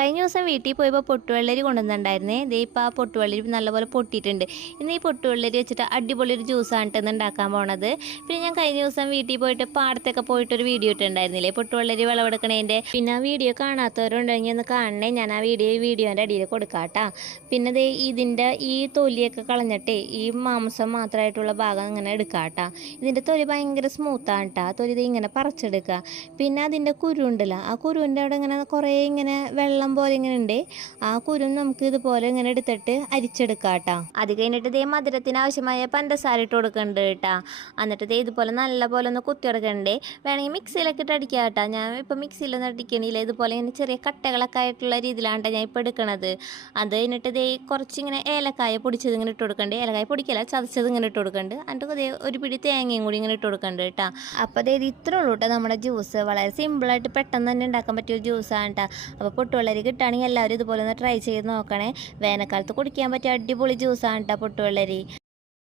കഴിഞ്ഞ ദിവസം വീട്ടിൽ പോയപ്പോൾ പൊട്ടുവെള്ളരി കൊണ്ടുവന്നിട്ടുണ്ടായിരുന്നേ. ദേ ഇപ്പോൾ ആ പൊട്ടുവെള്ളരി നല്ലപോലെ പൊട്ടിയിട്ടുണ്ട്. ഇന്ന് ഈ പൊട്ടുവെള്ളരി വെച്ചിട്ട് അടിപൊളി ഒരു ജ്യൂസാണ് ഇന്ന് ഉണ്ടാക്കാൻ പോണത്. പിന്നെ ഞാൻ കഴിഞ്ഞ ദിവസം വീട്ടിൽ പോയിട്ട് പാടത്തൊക്കെ പോയിട്ടൊരു വീഡിയോ ഇട്ടുണ്ടായിരുന്നില്ലേ പൊട്ടുവെള്ളരി വിളവെടുക്കണേൻ്റെ. പിന്നെ ആ വീഡിയോ കാണാത്തവരുണ്ടെങ്കിൽ ഒന്ന് കാണണേ. ഞാൻ ആ വീഡിയോൻ്റെ അടിയിൽ കൊടുക്കാട്ടാ. പിന്നെ ദേ ഇതിൻ്റെ ഈ തൊലിയൊക്കെ കളഞ്ഞിട്ടേ ഈ മാംസം മാത്രമായിട്ടുള്ള ഭാഗം ഇങ്ങനെ എടുക്കാട്ടാ. ഇതിൻ്റെ തൊലി ഭയങ്കര സ്മൂത്താണ് കേട്ടോ. ആ തൊലി ഇങ്ങനെ പറിച്ചെടുക്കുക. പിന്നെ അതിൻ്റെ കുരു ഉണ്ടല്ലോ, ആ കുരുവിൻ്റെ അവിടെ ഇങ്ങനെ കുറേ ഇങ്ങനെ വെള്ളം പോലെ ഇങ്ങനെ ഉണ്ട്. ആ കുരു നമുക്ക് ഇതുപോലെ ഇങ്ങനെ എടുത്തിട്ട് അരിച്ചെടുക്കാം കേട്ടോ. അത് കഴിഞ്ഞിട്ട് ഇതേ മധുരത്തിന് ആവശ്യമായ പഞ്ചസാര ഇട്ട് കൊടുക്കുന്നുണ്ട് കേട്ടോ. എന്നിട്ട് ഇതേ ഇതുപോലെ നല്ല പോലെ ഒന്ന് കുത്തിയെടുക്കണ്ടേ. വേണമെങ്കിൽ മിക്സിയിലൊക്കെ ഇട്ട് അടിക്കാം കേട്ടോ. ഞാൻ ഇപ്പോൾ മിക്സിയിലൊന്നും അടിക്കണില്ല. ഇതുപോലെ ഇങ്ങനെ ചെറിയ കട്ടകളൊക്കെ ആയിട്ടുള്ള രീതിയിലാണ് ഞാൻ ഇപ്പോൾ എടുക്കണത്. അത് കഴിഞ്ഞിട്ട് ഇതേ കുറച്ചിങ്ങനെ ഏലക്കായ പൊടിച്ചത് ഇങ്ങനെ ഇട്ട് കൊടുക്കണ്ടേ. ഏലക്കായ പൊടിക്കല്ല, ചതച്ചത് ഇങ്ങനെ ഇട്ട് കൊടുക്കുന്നുണ്ട്. എന്നിട്ട് ഇതേ ഒരു പിടി തേങ്ങയും കൂടി ഇങ്ങനെ ഇട്ട് കൊടുക്കുന്നുണ്ട് കേട്ടോ. അപ്പോൾ അതായത് ഇത്രേ ഉള്ളൂ കേട്ടോ നമ്മുടെ ജ്യൂസ്. വളരെ സിമ്പിളായിട്ട് പെട്ടെന്ന് തന്നെ ഉണ്ടാക്കാൻ പറ്റിയ ഒരു ജ്യൂസാണ് കേട്ടോ. അപ്പോൾ പൊട്ടുവെള്ളരി കിട്ടുകയാണെങ്കിൽ എല്ലാവരും ഇതുപോലെ ഒന്ന് ട്രൈ ചെയ്ത് നോക്കണേ. വേനൽക്കാലത്ത് കുടിക്കാൻ പറ്റിയ അടിപൊളി ജ്യൂസാണ് കേട്ടോ പൊട്ടുവെള്ളരി.